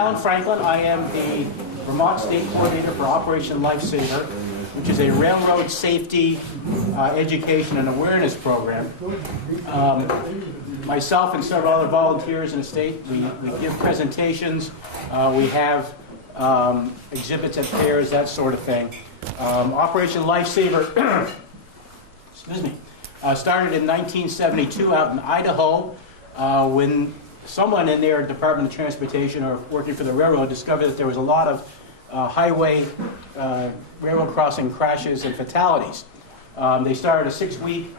Alan Franklin. I am the Vermont State Coordinator for Operation Lifesaver, which is a railroad safety education and awareness program. Myself and several other volunteers in the state, we give presentations, we have exhibits at fairs, that sort of thing. Operation Lifesaver excuse me, started in 1972 out in Idaho when someone in their Department of Transportation or working for the railroad discovered that there was a lot of highway railroad crossing crashes and fatalities. They started a 6-week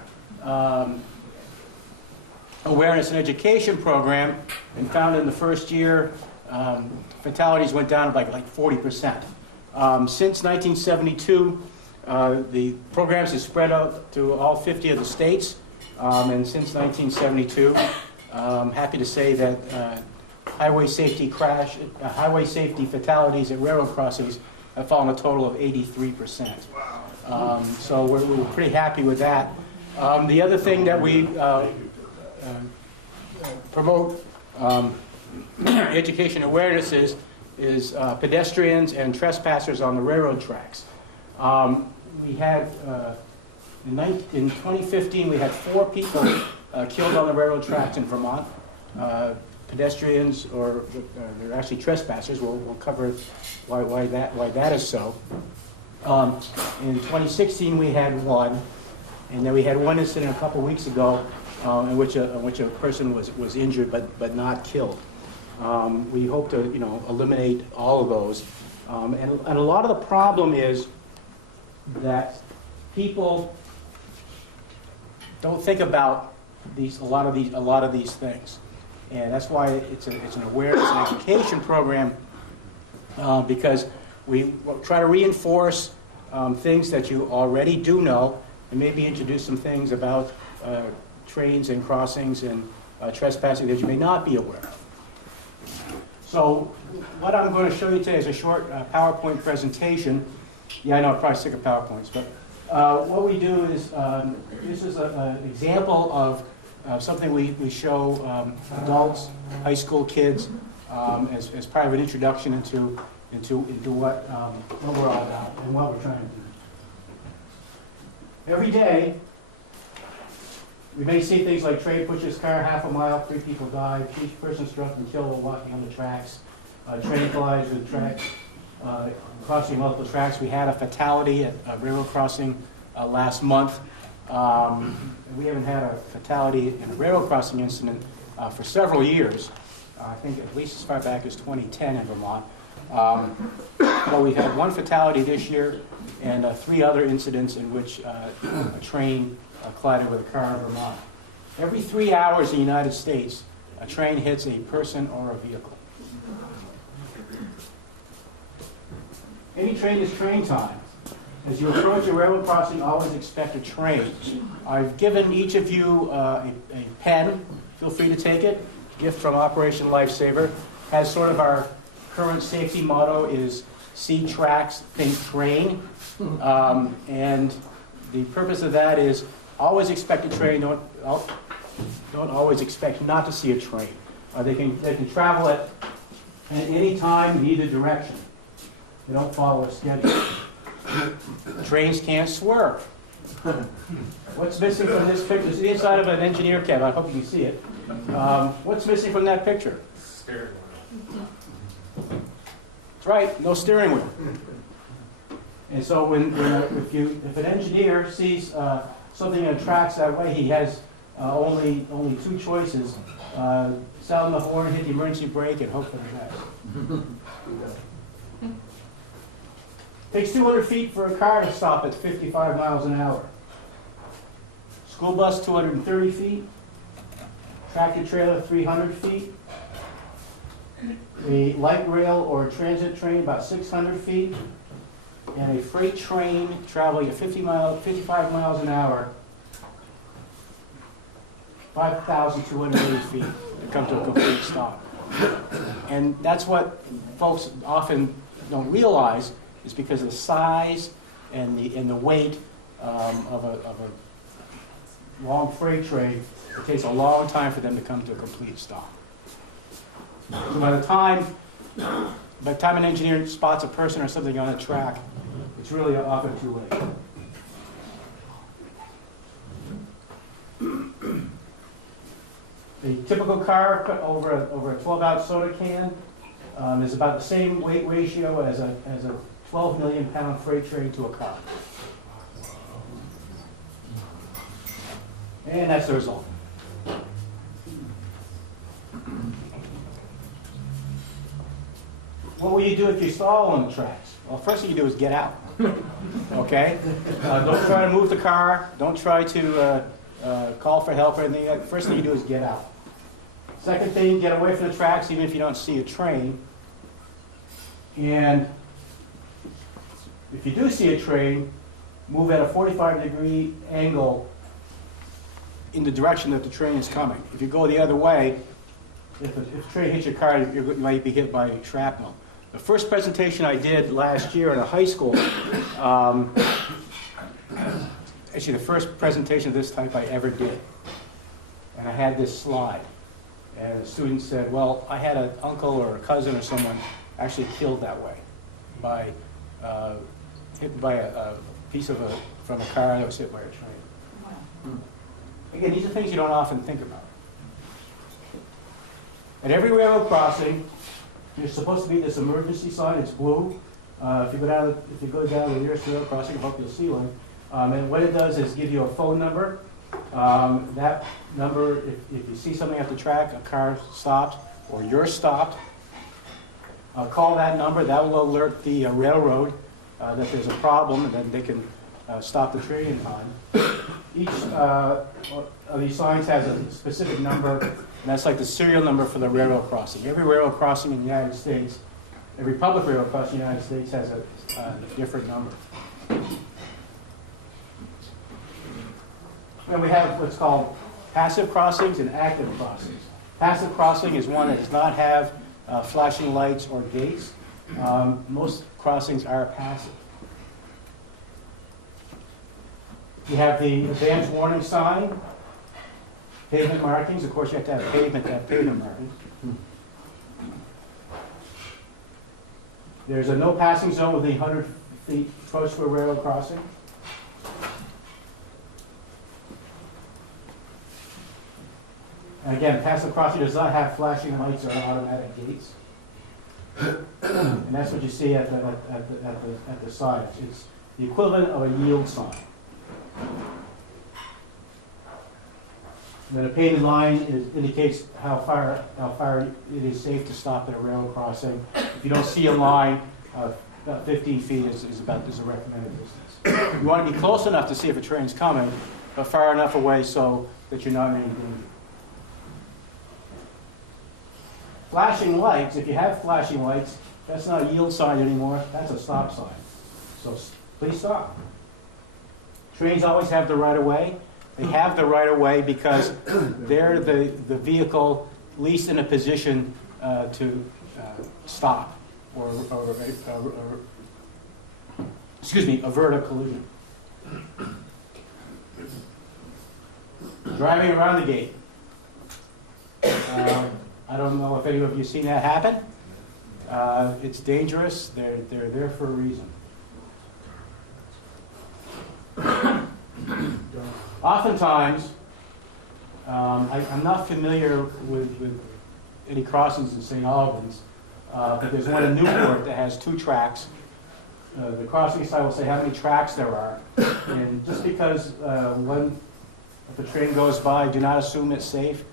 awareness and education program and found in the first year fatalities went down by like 40%. Since 1972, the programs have spread out to all 50 of the states, and since 1972, I'm happy to say that highway safety fatalities at railroad crossings have fallen a total of 83%. So we're pretty happy with that. The other thing that we promote education awareness is pedestrians and trespassers on the railroad tracks. We had, in 2015, we had 4 people killed on the railroad tracks in Vermont. Pedestrians, or they're actually trespassers. We'll cover why that is so. In 2016, we had 1, and then we had 1 incident a couple weeks ago in which a person was injured but not killed. We hope to eliminate all of those, and a lot of the problem is that people don't think about a lot of these things, and that's why it's an awareness and education program, because we try to reinforce things that you already do know, and maybe introduce some things about trains and crossings and trespassing that you may not be aware of. So what I'm going to show you today is a short PowerPoint presentation. Yeah, I know, I'm probably sick of PowerPoints, but what we do is, this is an example of something we show adults, high school kids, as part of an introduction into what we're all about and what we're trying to do. Every day, we may see things like train pushes car half a mile, 3 people died, each person struck and killed while walking on the tracks, train collides with tracks, crossing multiple tracks. We had a fatality at a railroad crossing last month. We haven't had a fatality in a railroad crossing incident for several years. I think at least as far back as 2010 in Vermont. But we had 1 fatality this year and 3 other incidents in which a train collided with a car in Vermont. Every 3 hours in the United States, a train hits a person or a vehicle. Any train is train time. As you approach a railroad crossing, always expect a train. I've given each of you a pen. Feel free to take it. Gift from Operation Lifesaver. Has sort of our current safety motto is see tracks, think train. And the purpose of that is always expect a train. Don't always expect not to see a train. They can travel at any time in either direction. They don't follow a schedule. Trains can't swerve. What's missing from this picture? It's the inside of an engineer cab. I hope you can see it. What's missing from that picture? Steering wheel. That's right, no steering wheel. And so if an engineer sees something that tracks that way, he has only 2 choices: sound the horn, hit the emergency brake, and hope for the best. Takes 200 feet for a car to stop at 55 miles an hour. School bus, 230 feet. Tractor trailer, 300 feet. A light rail or transit train, about 600 feet. And a freight train traveling at 55 miles an hour, 5,280 feet to come to a complete stop. And that's what folks often don't realize, is because of the size and the weight of a long freight train. It takes a long time for them to come to a complete stop. So by the time by the time an engineer spots a person or something on a track, it's really often too late. A typical car over a 12-ounce soda can is about the same weight ratio as a 12 million pound freight train to a car. And that's the result. What will you do if you stall on the tracks? Well, first thing you do is get out. Okay? Don't try to move the car. Don't try to call for help or anything. First thing you do is get out. Second thing, get away from the tracks even if you don't see a train. And if you do see a train, move at a 45-degree angle in the direction that the train is coming. If you go the other way, if a train hits your car, you might be hit by shrapnel. The first presentation I did last year in a high school, actually the first presentation of this type I ever did, and I had this slide. And the student said, well, I had an uncle or a cousin or someone actually killed that way by hit by a piece of from a car that was hit by a train. Wow. Again, these are things you don't often think about. At every railroad crossing, there's supposed to be this emergency sign. It's blue. If you go down to the nearest railroad crossing, I hope you'll see one. And what it does is give you a phone number. That number, if you see something at the track, a car stopped, or you're stopped, call that number. That will alert the railroad that there's a problem, and then they can stop the train in time. Each of these signs has a specific number, and that's like the serial number for the railroad crossing. Every railroad crossing in the United States, every public railroad crossing in the United States has a different number. And we have what's called passive crossings and active crossings. Passive crossing is one that does not have flashing lights or gates. Most crossings are passive. You have the advance warning sign, pavement markings. Of course, you have to have pavement markings. There's a no passing zone within 100 feet approach to a railroad crossing. And again, passive crossing does not have flashing lights or automatic gates. And that's what you see at the sides. It's the equivalent of a yield sign. And then a painted line indicates how far it is safe to stop at a railroad crossing. If you don't see a line, about 15 feet is a recommended distance. You want to be close enough to see if a train's coming, but far enough away so that you're not in any danger. Flashing lights, if you have flashing lights, that's not a yield sign anymore, that's a stop sign. So please stop. Trains always have the right of way. They have the right of way because they're the vehicle least in a position to stop or avert a collision. Driving around the gate. I don't know if any of you have seen that happen. It's dangerous. They're there for a reason. Oftentimes, I'm not familiar with any crossings in St. Albans, but there's one in Newport that has 2 tracks. The crossing side will say how many tracks there are. And just because if a train goes by, do not assume it's safe.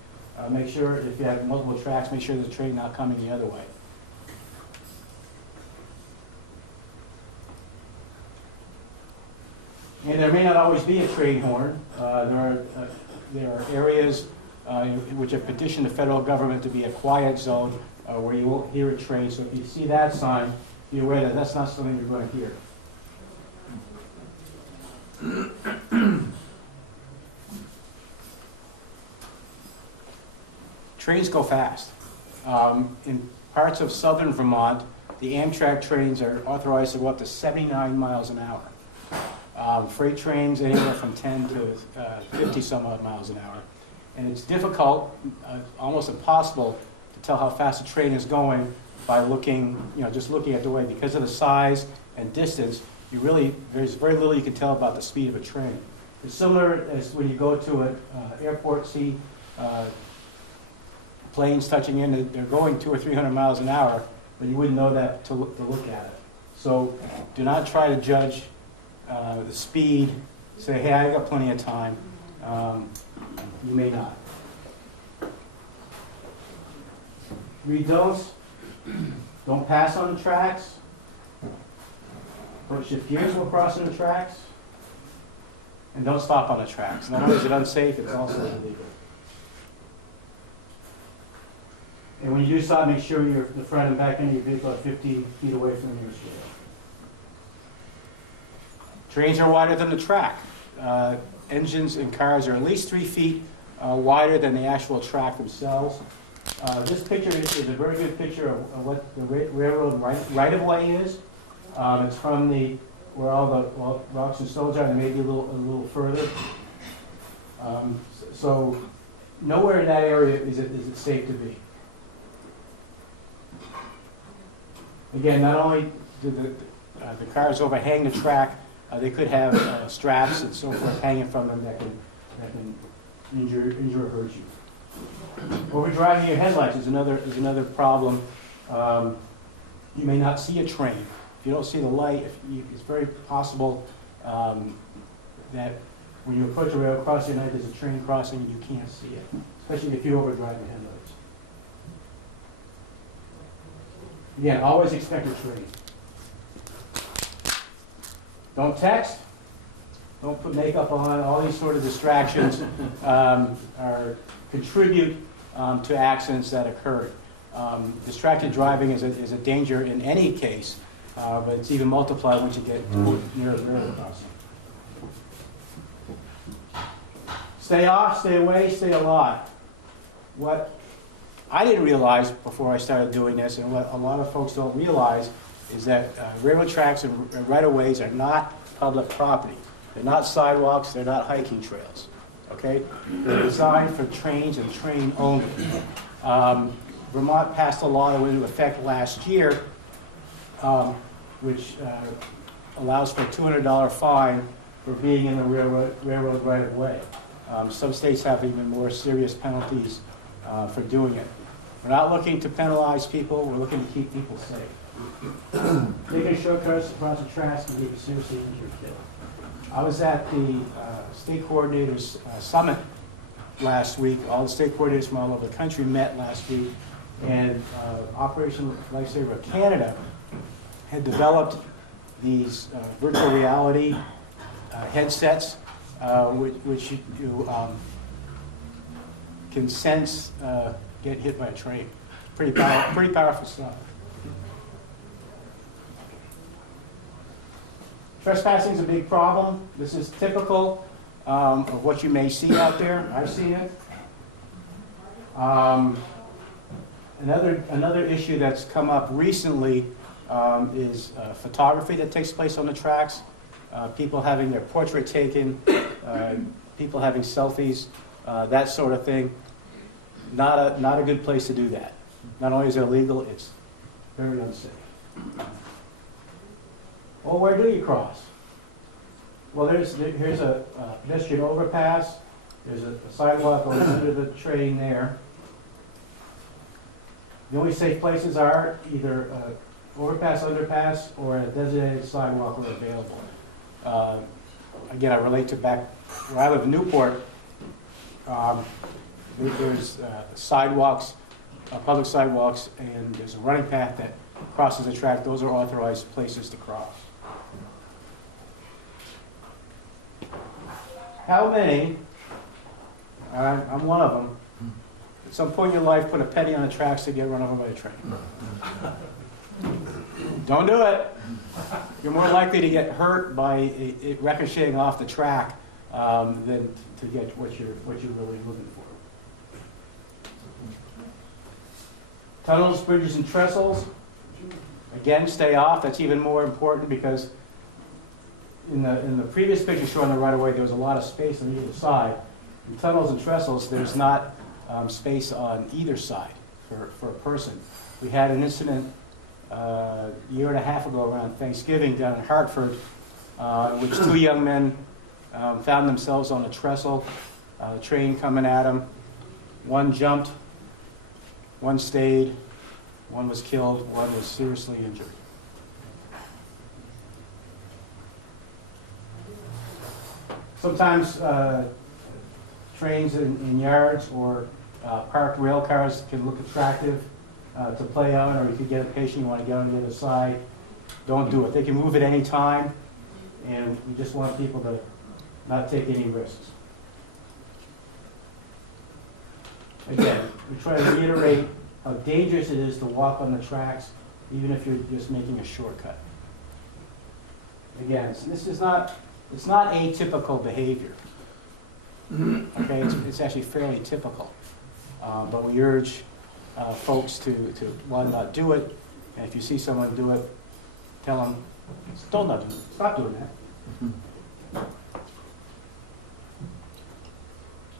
Make sure, if you have multiple tracks, make sure there's a train not coming the other way. And there may not always be a train horn. There are areas which have petitioned the federal government to be a quiet zone where you won't hear a train. So if you see that sign, be aware that that's not something you're going to hear. Trains go fast. In parts of southern Vermont, the Amtrak trains are authorized to go up to 79 miles an hour. Freight trains anywhere from 10 to 50 some odd miles an hour. And it's difficult, almost impossible, to tell how fast a train is going by looking, just looking at the way. Because of the size and distance, there's very little you can tell about the speed of a train. It's similar as when you go to an airport, see planes touching in, they're going 200 or 300 miles an hour, but you wouldn't know that to look at it. So do not try to judge the speed, say, hey, I got plenty of time. You may not. Read those. Don't pass on the tracks. Don't shift gears while crossing the tracks. And don't stop on the tracks. Not only is it unsafe, it's also illegal. And when you do stop, make sure the front and back end of your vehicle are 50 feet away from the nearest rail. Trains are wider than the track. Engines in cars are at least 3 feet wider than the actual track themselves. This picture is a very good picture of what the railroad right-of-way is. It's from where all the rocks and stones are, and maybe a little further. So nowhere in that area is it safe to be. Again, not only do the cars overhang the track, they could have straps and so forth hanging from them that can injure or hurt you. Overdriving your headlights is another problem. You may not see a train. If you don't see the light, it's very possible that when you approach a rail crossing at night, there's a train crossing and you can't see it, especially if you overdrive your headlights. Again, always expect a train. Don't text. Don't put makeup on. All these sort of distractions contribute to accidents that occur. Distracted driving is a danger in any case, but it's even multiplied once you get near a railroad crossing. Stay off, stay away, stay alive. What I didn't realize before I started doing this, and what a lot of folks don't realize, is that railroad tracks and right-of-ways are not public property. They're not sidewalks, they're not hiking trails. Okay? They're designed for trains and train only. Vermont passed a law that went into effect last year, which allows for a $200 fine for being in the railroad right-of-way. Some states have even more serious penalties for doing it. We're not looking to penalize people, we're looking to keep people safe. Taking shortcuts across the tracks can lead to seriously injured killed. I was at the state coordinators summit last week. All the state coordinators from all over the country met last week, and Operation Lifesaver of Canada had developed these virtual reality headsets, which you can sense get hit by a train. Pretty powerful stuff. Trespassing is a big problem. This is typical of what you may see out there. I've seen it. Another issue that's come up recently is photography that takes place on the tracks. People having their portrait taken, people having selfies, that sort of thing. Not a good place to do that. Not only is it illegal, it's very unsafe. Well, where do you cross? Well, here's a pedestrian overpass. There's a sidewalk going under the train there. The only safe places are either overpass, underpass, or a designated sidewalk where available. Again, I relate to back where I live in Newport. There's sidewalks, public sidewalks, and there's a running path that crosses the track. Those are authorized places to cross. How many, I'm one of them, at some point in your life put a penny on the tracks to get run over by a train? Don't do it. You're more likely to get hurt by it ricocheting off the track than to get what you're really looking for. Tunnels, bridges, and trestles. Again, stay off. That's even more important because in the previous picture showing the right-of-way, there was a lot of space on either side. In tunnels and trestles, there's not space on either side. for a person. We had an incident a year and a half ago around Thanksgiving down in Hartford, in which two young men found themselves on a trestle, train coming at them. One jumped, one stayed, one was killed, one was seriously injured. Sometimes trains in yards or parked rail cars can look attractive to play on, or you could get impatient, you want to get on the other side. Don't do it. They can move at any time, and we just want people to not take any risks. Again, we try to reiterate how dangerous it is to walk on the tracks, even if you're just making a shortcut. Again, this is not, it's not atypical behavior. Okay, it's actually fairly typical. But we urge folks to one, not do it, and if you see someone do it, tell them, don't not do it. Stop doing that.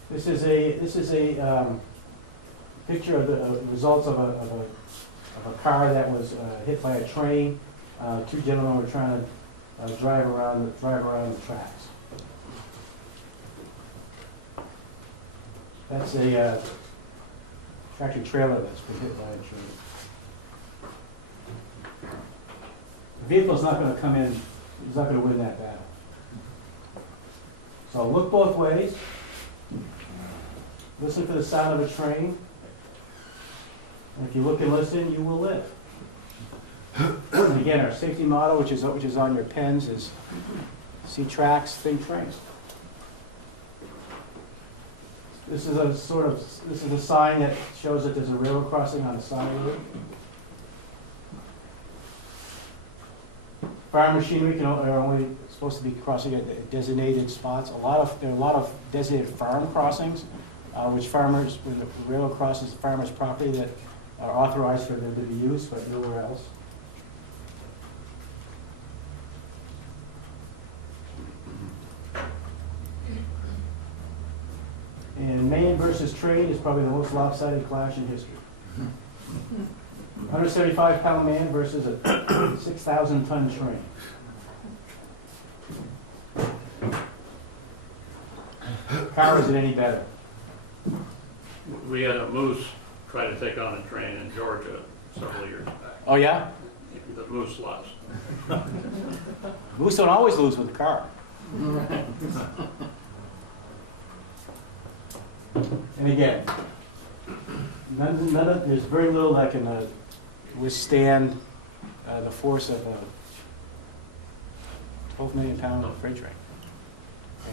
This is a picture of the results of a car that was hit by a train. Two gentlemen were trying to drive around the tracks. That's a tractor trailer that's been hit by a train. The vehicle's not going to come in, he's not going to win that battle. So look both ways. Listen for the sound of a train. And if you look and listen, you will live. And again, our safety motto, which is on your pens, is see tracks, think trains. This is a sign that shows that there's a railroad crossing on the side of it. Farm machinery are only supposed to be crossing at designated spots. There are a lot of designated farm crossings, which farmers, when the railroad crosses farmers' property, that are authorized for them to be used, but nowhere else. And man versus train is probably the most lopsided clash in history. 175-pound man versus a 6,000-ton train. How is it any better? We had a moose try to take on a train in Georgia several years back. Oh, yeah? The moose lost. Moose don't always lose with a car. And again, there's very little that can withstand the force of a 12 million pound freight train.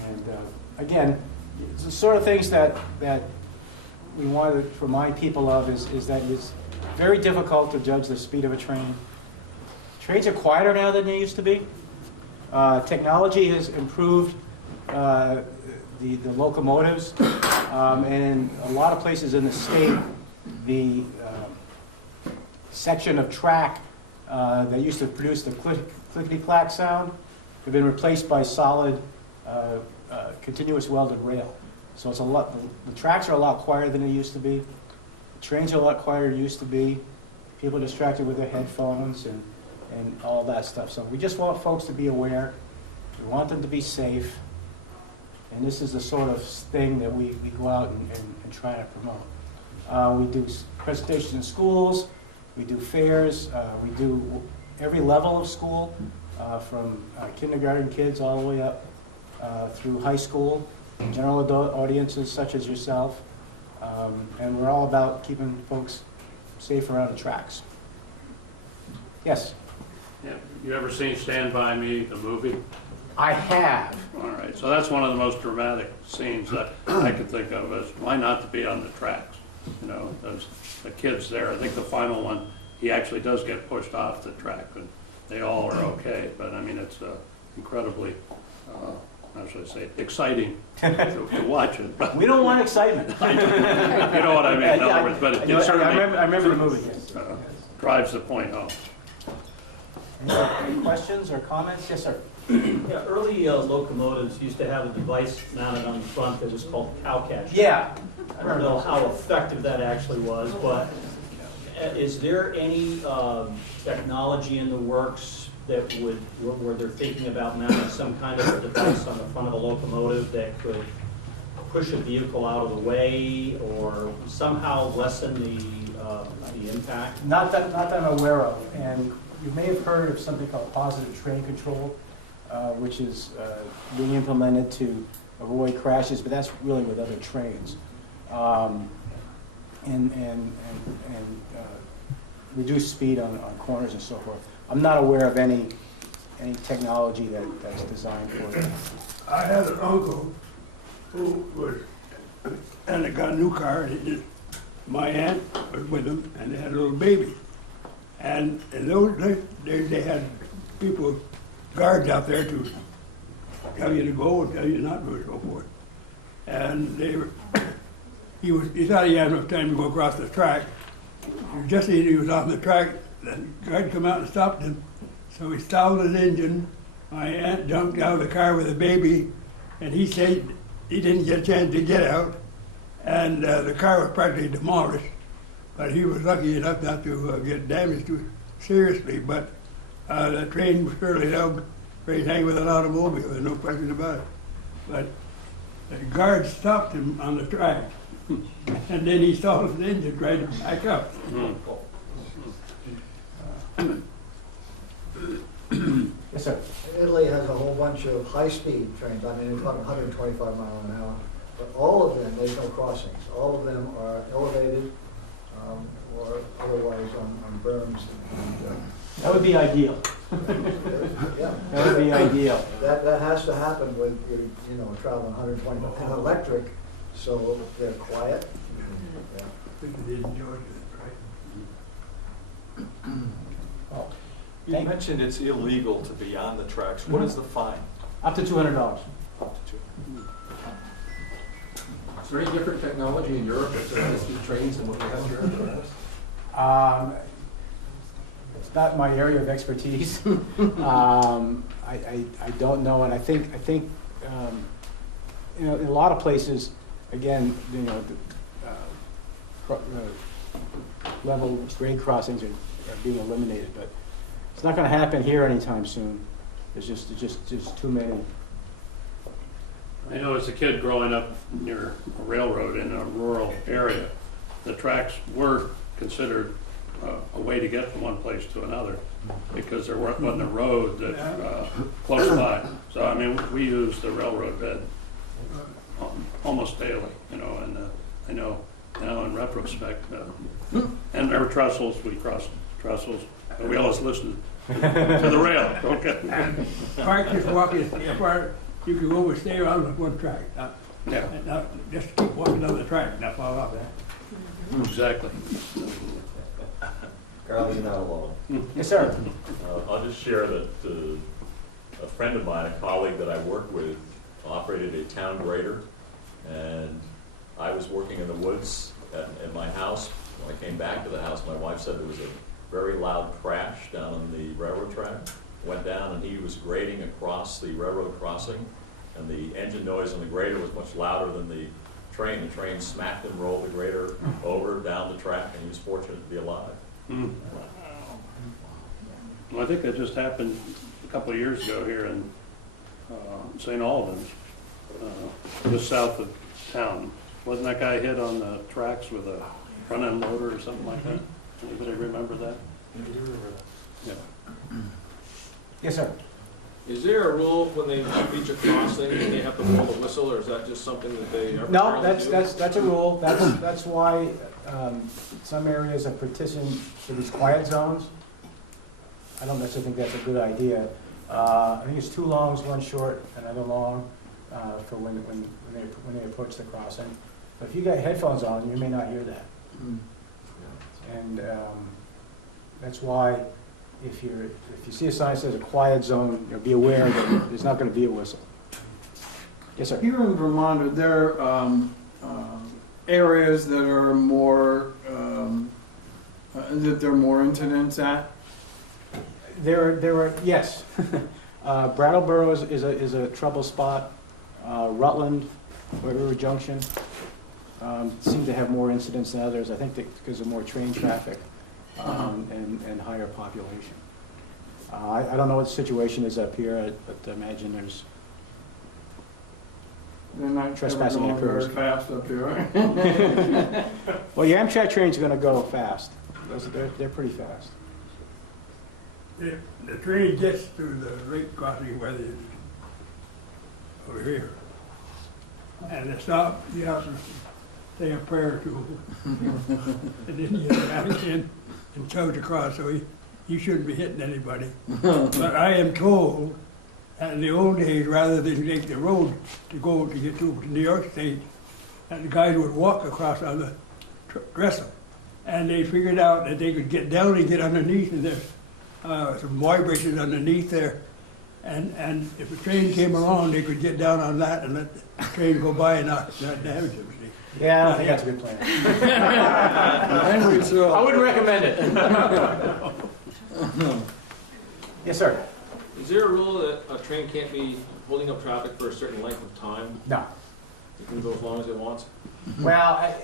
And again, it's the sort of things that we want to remind people of is that it's very difficult to judge the speed of a train. Trains are quieter now than they used to be. Technology has improved the locomotives, and in a lot of places in the state, the section of track that used to produce the clickety-clack sound have been replaced by solid, continuous welded rail. So it's the tracks are a lot quieter than they used to be. The trains are a lot quieter than they used to be. People are distracted with their headphones and all that stuff. So we just want folks to be aware. We want them to be safe. And this is the sort of thing that we go out and try to promote. We do presentations in schools. We do fairs. We do every level of school, from kindergarten kids all the way up through high school, general adult audiences such as yourself. And we're all about keeping folks safe around the tracks. Yes? Yeah. You ever seen Stand By Me, the movie? I have. All right, so that's one of the most dramatic scenes that I could think of is why not to be on the tracks? You know, there's the kids there. I think the final one, he actually does get pushed off the track, and they all are okay. But I mean, it's incredibly, how should I say, exciting to watch it. But We don't want excitement. you know what I mean? In other words, but it certainly I remember the movie, yes. drives the point home. Any questions or comments? Yes, sir. Yeah, early locomotives used to have a device mounted on the front that was called cow catcher. Yeah. I don't know how effective that actually was, but Is there any technology in the works that would, where they're thinking about mounting some kind of a device on the front of a locomotive that could push a vehicle out of the way or somehow lessen the impact? Not that I'm aware of, and you may have heard of something called positive train control, which is being implemented to avoid crashes, but that's really with other trains. And reduce speed on corners and so forth. I'm not aware of any technology that's designed for that. I had an uncle who was, and he got a new car, and my aunt was with him, and they had a little baby. And in those days, they had people, guards out there to tell you to go and tell you not to and so forth. And he thought he had enough time to go across the track. Just as he was on the track, the guard come out and stopped him. So he stalled his engine. My aunt jumped out of the car with a baby, and he said he didn't get a chance to get out, and the car was practically demolished. But he was lucky enough not to get damaged too seriously. But the train was fairly held, very hang with an automobile. There's no question about it. But the guard stopped him on the track, and then he stalled his engine, tried to back up. Yes, sir. Italy has a whole bunch of high-speed trains. I mean, they're talking 125 miles an hour. But all of them, there's no crossings. All of them are elevated or otherwise on berms. That would be ideal. Yeah. That would be ideal. That has to happen with, traveling 125 and electric, so they're quiet. Yeah. They didn't enjoy it, right? Oh, You mentioned it's illegal to be on the tracks. What is the fine? up to $200. Up to Is there any different technology in Europe with high-speed trains than what we have here? It's not my area of expertise. I don't know, and I think in a lot of places, again, level grade crossings are being eliminated, but it's not going to happen here anytime soon. There's just too many. I know as a kid growing up near a railroad in a rural area, the tracks were considered a way to get from one place to another because there wasn't a road that close by. So I mean, we use the railroad bed almost daily, and I know now in retrospect, and there were trestles. We crossed trestles, but we always listened to the rail. Okay. Park just walking as far you can go and stay around with one track. Yeah. Just keep walking down the track, not fall off that. Exactly. Carl, you're not alone. Yes, sir. I'll just share that a friend of mine, a colleague that I work with, operated a town grader, and I was working in the woods at my house. When I came back to the house, my wife said there was a very loud crash down on the railroad track. Went down and he was grading across the railroad crossing, and the engine noise on the grader was much louder than the train. The train smacked and rolled the grader over down the track, and he was fortunate to be alive. Mm. Well, I think that just happened a couple of years ago here in St. Albans, just south of town. Wasn't that guy hit on the tracks with a front-end loader or something like that? Anybody remember that? Yeah. Yes, sir. Is there a rule when they reach a crossing and they have to blow the whistle, or is that just something that they No, arbitrarily do? that's a rule. That's why some areas are partitioned for these quiet zones. I don't necessarily think that's a good idea. I think it's two longs, one short, another long for when they approach the crossing. But if you got headphones on, you may not hear that. And that's why if you see a sign that says a quiet zone, be aware that there's not going to be a whistle. Yes, sir. Here in Vermont, are there areas that are more that there are more incidents at? There are yes. Brattleboro is a trouble spot. Rutland, River Junction, seem to have more incidents than others. I think because of more train traffic. and higher population. I don't know what the situation is up here, but I imagine there's, They're not ever Trespassing going very occurs. fast up here. well, your Amtrak trains are gonna go fast. They're pretty fast. The train gets to the rate crossing where they, over here. And they stop, you have to say a prayer to him. And then you back in and tows across, so he shouldn't be hitting anybody. But I am told that in the old days, rather than take the road to go to get to New York State, that the guys would walk across on the trestle. And they figured out that they could get down and get underneath, and there's some vibrations underneath there. And if a train came along, they could get down on that and let the train go by and not damage them. See? Yeah, I don't think that's a good plan. Anyway, so- I wouldn't recommend it. Yes, sir. Is there a rule that a train can't be holding up traffic for a certain length of time? No. It can go as long as it wants? Well,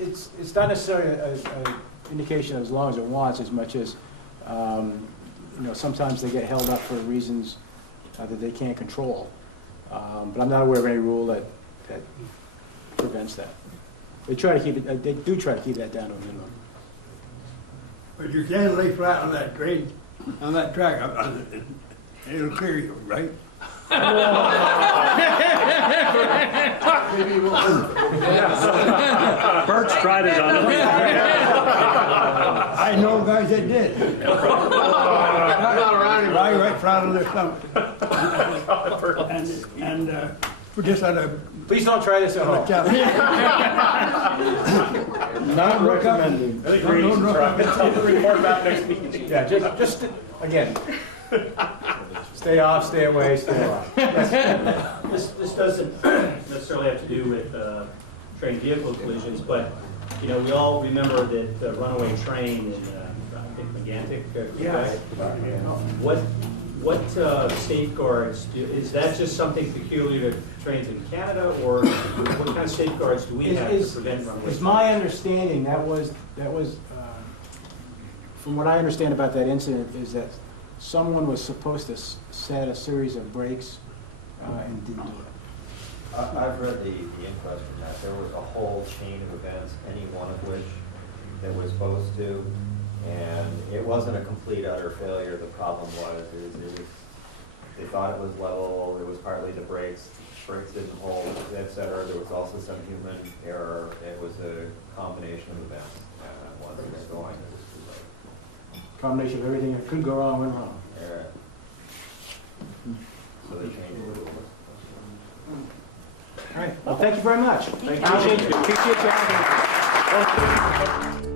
it's not necessarily an indication of as long as it wants, as much as, sometimes they get held up for reasons that they can't control. But I'm not aware of any rule that prevents that. They try to keep it. They do try to keep that down to a minimum. But you can lay flat on that train, on that track, it'll clear you, right? Maybe we'll. Bert's tried it on the I know guys that did. Right flat on their stomach. And we're just on a. Please don't try this at home. Not recommended. Report back next meeting. Yeah, just again, stay off, stay away, stay off. This doesn't necessarily have to do with train vehicle collisions, but, we all remember that the runaway train in, I think, Megantic, Yeah. What safeguards, is that just something peculiar to trains in Canada, or what kind of safeguards do we have to prevent runaway? It's my understanding, that was, from what I understand about that incident, is that someone was supposed to set a series of brakes and didn't do it. I've read the inquest from that. There was a whole chain of events, any one of which that was supposed to, and it wasn't a complete utter failure. The problem was, they thought it was level, it was partly the brakes didn't hold, etc. There was also some human error. It was a combination of events. And once it was going, it was too late. Combination of everything that could go wrong went wrong. Yeah. So they changed the rules. All right. Well, thank you very much. Thank you. Appreciate you having me.